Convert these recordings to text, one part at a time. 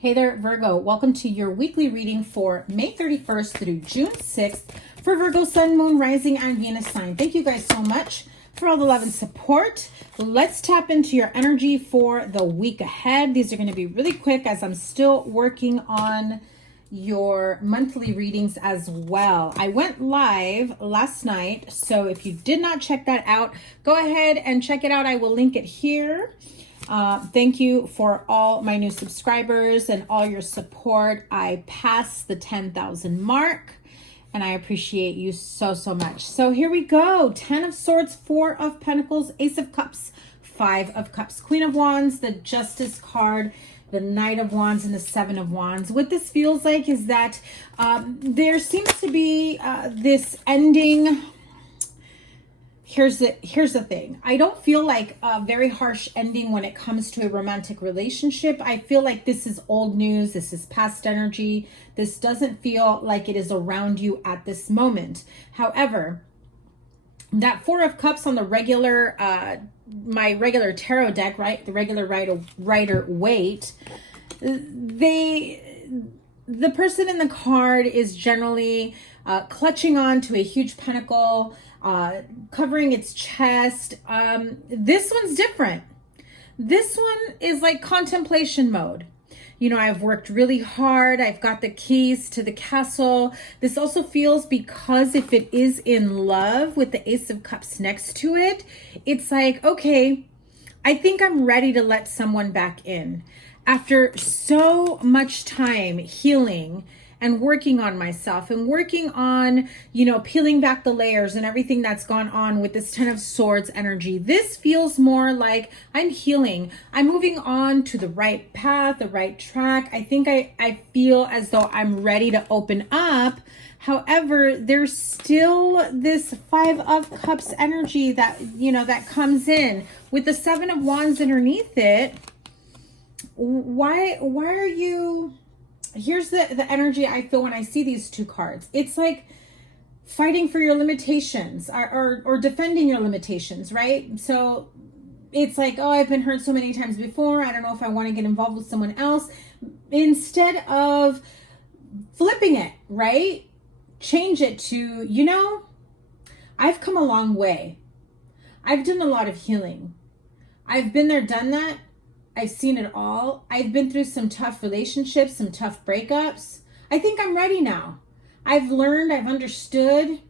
Hey there, Virgo. Welcome to your weekly reading for May 31st through June 6th for Virgo, Sun, Moon, Rising, and Venus sign. Thank you guys so much for all the love and support. Let's tap into your energy for the week ahead. These are going to be really quick as I'm still working on your monthly readings as well. I went live last night, so if you did not check that out, go ahead and check it out. I will link it here. Thank you for all my new subscribers and all your support. I passed the 10,000 mark and I appreciate you so much. So here we go. 10 of Swords, 4 of Pentacles, Ace of Cups, 5 of Cups, Queen of Wands, the Justice card, the Knight of Wands, and the 7 of Wands. What this feels like is that there seems to be this ending. Here's the thing. I don't feel like a very harsh ending when it comes to a romantic relationship. I feel like this is old news. This is past energy. This doesn't feel like it is around you at this moment. However, that 4 of Cups on the regular, my regular tarot deck, right? The regular Rider Waite, the person in the card is generally clutching on to a huge pentacle, covering its chest. This one's different. This one is like contemplation mode. You know, I've worked really hard. I've got the keys to the castle. This also feels, because if it is in love with the Ace of Cups next to it, it's like, okay, I think I'm ready to let someone back in. After so much time healing and working on myself and working on, you know, peeling back the layers and everything that's gone on with this 10 of Swords energy. This feels more like I'm healing. I'm moving on to the right path, the right track. I think I feel as though I'm ready to open up. However, there's still this 5 of Cups energy that, you know, that comes in with the 7 of Wands underneath it. Why are you... Here's the energy I feel when I see these two cards. It's like fighting for your limitations or defending your limitations, right? So it's like, oh, I've been hurt so many times before. I don't know if I want to get involved with someone else. Instead of flipping it, right? Change it to, you know, I've come a long way. I've done a lot of healing. I've been there, done that. I've seen it all. I've been through some tough relationships, some tough breakups. I think I'm ready now. I've learned, I've understood.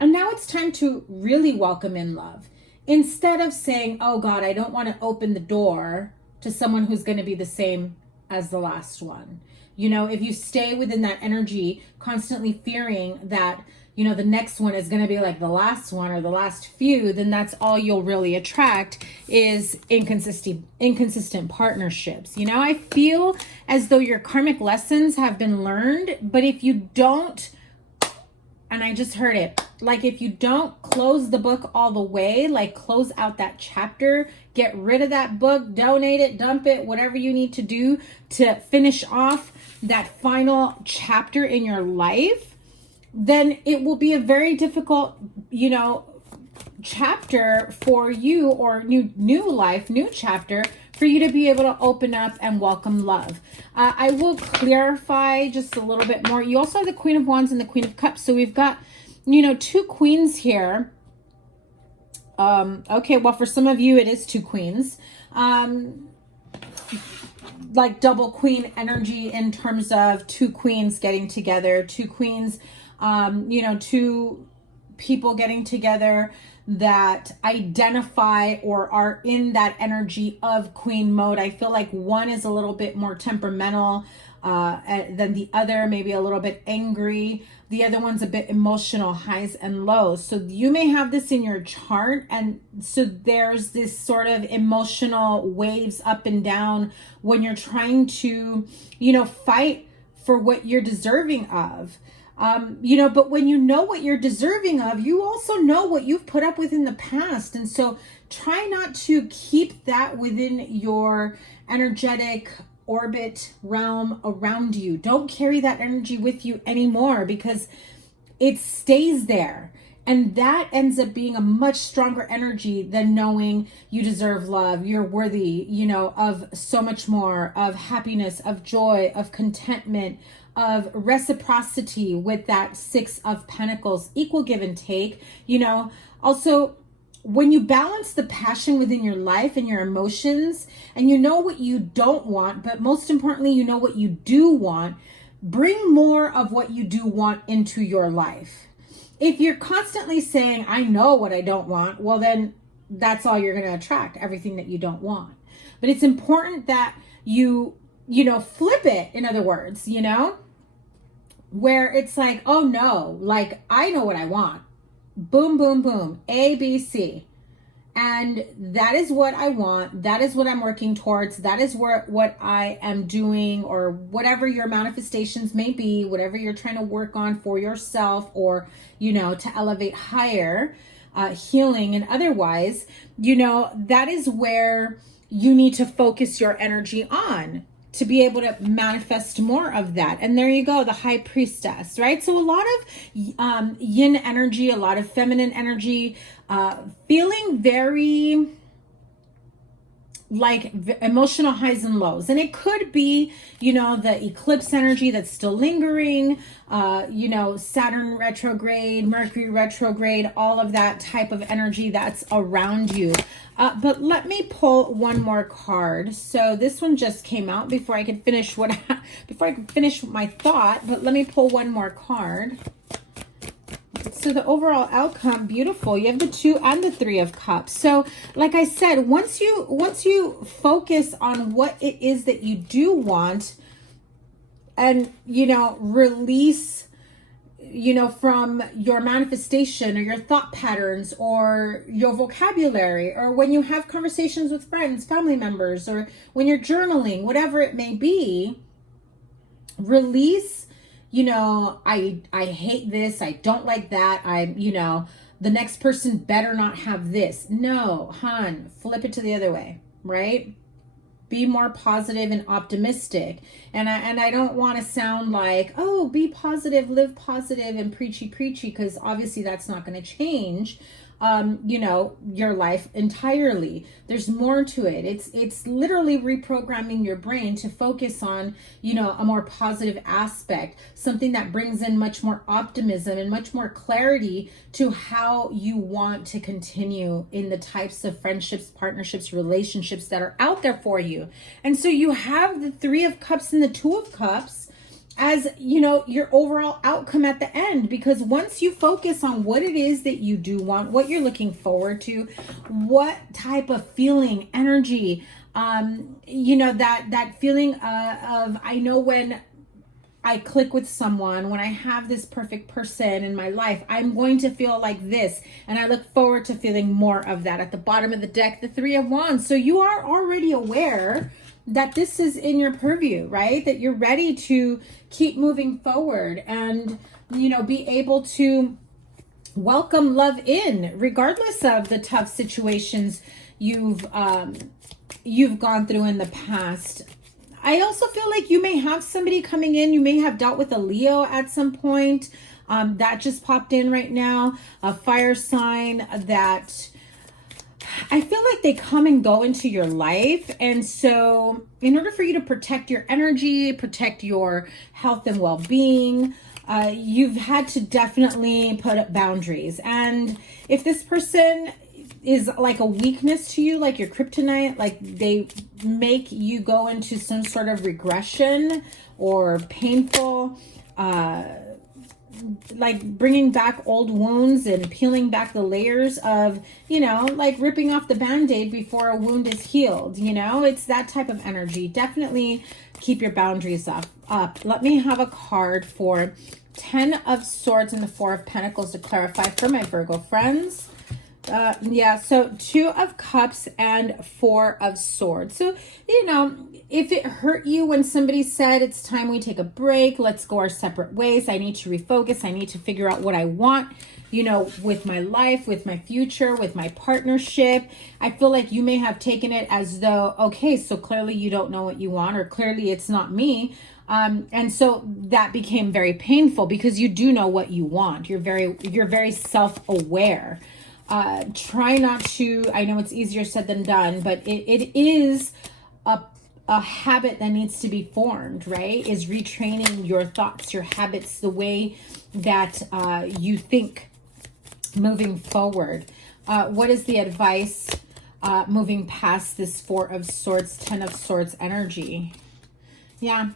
And now it's time to really welcome in love. Instead of saying, oh God, I don't want to open the door to someone who's going to be the same as the last one. You know, if you stay within that energy, constantly fearing that, you know, the next one is going to be like the last one or the last few, then that's all you'll really attract is inconsistent partnerships. You know, I feel as though your karmic lessons have been learned, but if you don't, and I just heard it, like if you don't close the book all the way, like close out that chapter, get rid of that book, donate it, dump it, whatever you need to do to finish off that final chapter in your life, then it will be a very difficult, you know, chapter for you, or new life, new chapter for you to be able to open up and welcome love. I will clarify just a little bit more. You also have the Queen of Wands and the Queen of Cups. So we've got, you know, 2 queens here. Okay, well, for some of you, it is 2 queens. Like double queen energy in terms of 2 queens getting together, 2 queens, you know, 2 people getting together that identify or are in that energy of queen mode. I feel like one is a little bit more temperamental than the other, maybe a little bit angry. The other one's a bit emotional, highs and lows. So you may have this in your chart. And so there's this sort of emotional waves up and down when you're trying to, you know, fight for what you're deserving of. You know, but when you know what you're deserving of, you also know what you've put up with in the past. And so try not to keep that within your energetic orbit realm around you. Don't carry that energy with you anymore, because it stays there. And that ends up being a much stronger energy than knowing you deserve love, you're worthy, you know, of so much more, of happiness, of joy, of contentment, of reciprocity with that Six of Pentacles, equal give and take, you know. Also, when you balance the passion within your life and your emotions, and you know what you don't want, but most importantly, you know what you do want, bring more of what you do want into your life. If you're constantly saying, I know what I don't want, well, then that's all you're going to attract, everything that you don't want. But it's important that you know, flip it, in other words, you know, where it's like, oh no, like I know what I want. Boom, boom, boom, A, B, C. And that is what I want. That is what I'm working towards. That is what I am doing, or whatever your manifestations may be, whatever you're trying to work on for yourself, or, you know, to elevate higher, healing and otherwise, you know, that is where you need to focus your energy on to be able to manifest more of that. And there you go, the High Priestess, right? So a lot of yin energy, a lot of feminine energy, feeling very like emotional highs and lows. And it could be, you know, the eclipse energy that's still lingering, you know, Saturn retrograde, Mercury retrograde, all of that type of energy that's around you. But let me pull one more card. So this one just came out before I could finish before I could finish my thought, but let me pull one more card. So the overall outcome, beautiful. You have the 2 and the 3 of Cups. So like I said, once you focus on what it is that you do want, and, you know, release, you know, from your manifestation or your thought patterns or your vocabulary, or when you have conversations with friends, family members, or when you're journaling, whatever it may be, release, you know, I hate this, I don't like that, you know, the next person better not have this. No, hon, flip it to the other way, right? Be more positive and optimistic. And I don't want to sound like, oh, be positive, live positive, and preachy, because obviously that's not going to change, you know, your life entirely. There's more to it. It's literally reprogramming your brain to focus on, you know, a more positive aspect, something that brings in much more optimism and much more clarity to how you want to continue in the types of friendships, partnerships, relationships that are out there for you. And so you have the 3 of Cups and the 2 of Cups as, you know, your overall outcome at the end. Because once you focus on what it is that you do want, what you're looking forward to, what type of feeling, energy, you know, that feeling of, I know when I click with someone, when I have this perfect person in my life, I'm going to feel like this. And I look forward to feeling more of that. At the bottom of the deck, the 3 of Wands. So you are already aware that this is in your purview, right? That you're ready to keep moving forward and, you know, be able to welcome love in, regardless of the tough situations you've gone through in the past. I also feel like you may have somebody coming in. You may have dealt with a Leo at some point. That just popped in right now. A fire sign that I feel like they come and go into your life. And so in order for you to protect your energy, protect your health and well-being, you've had to definitely put up boundaries. And if this person is like a weakness to you, like your kryptonite, like they make you go into some sort of regression or painful, like bringing back old wounds and peeling back the layers of, you know, like ripping off the band-aid before a wound is healed, you know, it's that type of energy. Definitely keep your boundaries up. Let me have a card for 10 of Swords and the 4 of Pentacles to clarify for my Virgo friends. Yeah, so 2 of Cups and 4 of Swords. So, you know, if it hurt you when somebody said it's time we take a break, let's go our separate ways, I need to refocus, I need to figure out what I want, you know, with my life, with my future, with my partnership, I feel like you may have taken it as though, okay, so clearly you don't know what you want, or clearly it's not me. And so that became very painful because you do know what you want. You're very self-aware. Try not to, I know it's easier said than done, but it is a habit that needs to be formed, right? Is retraining your thoughts, your habits, the way that you think moving forward. What is the advice moving past this 4 of Swords, 10 of Swords energy? Yeah,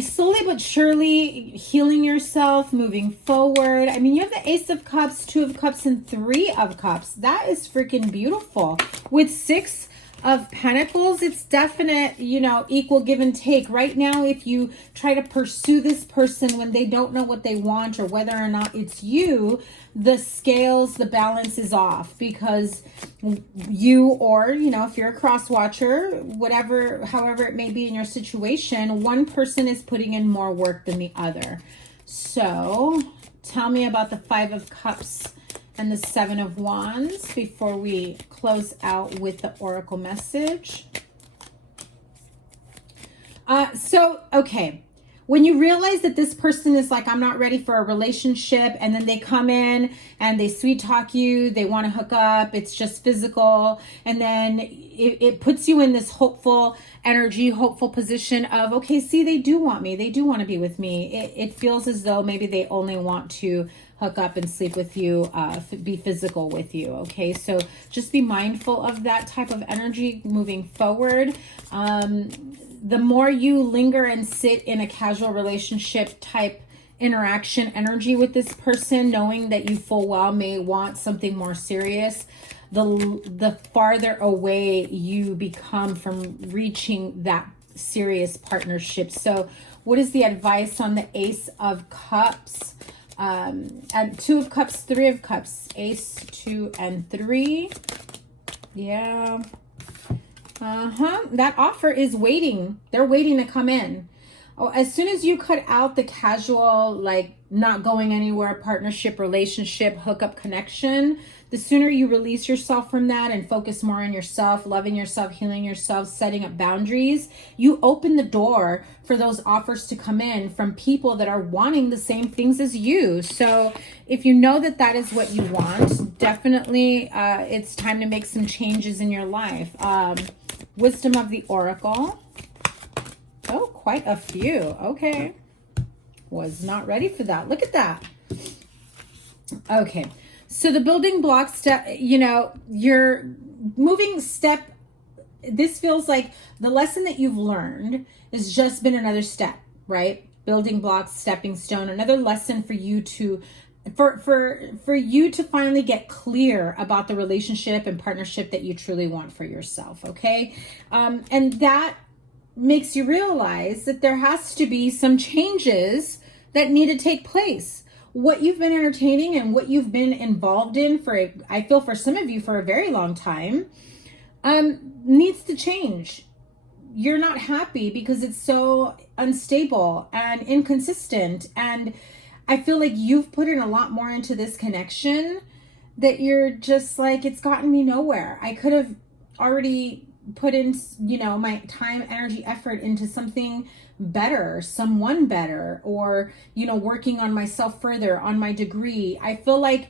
slowly but surely healing yourself, moving forward. I mean, you have the Ace of Cups, 2 of Cups, and 3 of Cups. That is freaking beautiful. With 6 of Pentacles, it's definite, you know, equal give and take. Right now, if you try to pursue this person when they don't know what they want or whether or not it's you, the scales, the balance is off because you, or, you know, if you're a cross watcher, whatever, however it may be in your situation, one person is putting in more work than the other. So tell me about the 5 of Cups and the 7 of Wands before we close out with the Oracle message. Okay. When you realize that this person is like, I'm not ready for a relationship, and then they come in and they sweet talk you, they want to hook up, it's just physical, and then it puts you in this hopeful energy, hopeful position of, okay, see, they do want me, they do want to be with me. It feels as though maybe they only want to hook up and sleep with you, be physical with you. Okay, so just be mindful of that type of energy moving forward. The more you linger and sit in a casual relationship type interaction energy with this person, knowing that you full well may want something more serious, the farther away you become from reaching that serious partnership. So what is the advice on the Ace of Cups? And 2 of Cups, 3 of Cups, Ace, 2, and 3. Yeah. That offer is waiting. They're waiting to come in. Oh, as soon as you cut out the casual, like not going anywhere, partnership, relationship, hookup, connection, the sooner you release yourself from that and focus more on yourself, loving yourself, healing yourself, setting up boundaries, you open the door for those offers to come in from people that are wanting the same things as you. So if you know that that is what you want, definitely it's time to make some changes in your life. Wisdom of the Oracle. Oh, quite a few. Okay. Was not ready for that. Look at that. Okay. So the building block step, you know, your moving step, this feels like the lesson that you've learned has just been another step, right? Building blocks, stepping stone, another lesson for you to for you to finally get clear about the relationship and partnership that you truly want for yourself, okay? And that makes you realize that there has to be some changes that need to take place. What you've been entertaining and what you've been involved in for, I feel for some of you for a very long time, needs to change. You're not happy because it's so unstable and inconsistent, and I feel like you've put in a lot more into this connection that you're just like, it's gotten me nowhere. I could have already put in, you know, my time, energy, effort into something better, someone better, or, you know, working on myself further, on my degree. I feel like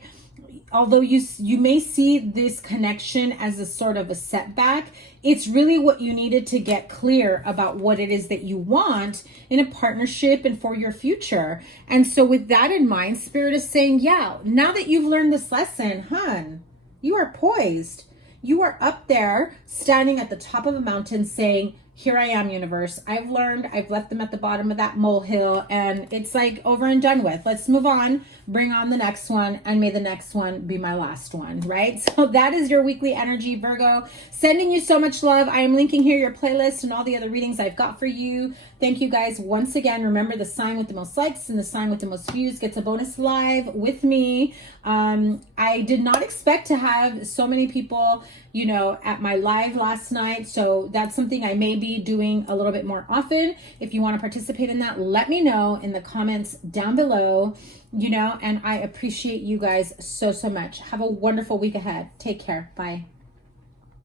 although you may see this connection as a sort of a setback, it's really what you needed to get clear about what it is that you want in a partnership and for your future. And so with that in mind, Spirit is saying, yeah, now that you've learned this lesson, hon, you are poised. You are up there standing at the top of a mountain saying, here I am, universe. I've learned, I've left them at the bottom of that molehill, and it's like over and done with. Let's move on, bring on the next one, and may the next one be my last one, right? So that is your weekly energy, Virgo. Sending you so much love. I am linking here your playlist and all the other readings I've got for you. Thank you guys once again. Remember, the sign with the most likes and the sign with the most views gets a bonus live with me. I did not expect to have so many people, you know, at my live last night. So that's something I may be doing a little bit more often. If you want to participate in that, let me know in the comments down below, you know, and I appreciate you guys so, so much. Have a wonderful week ahead. Take care. Bye.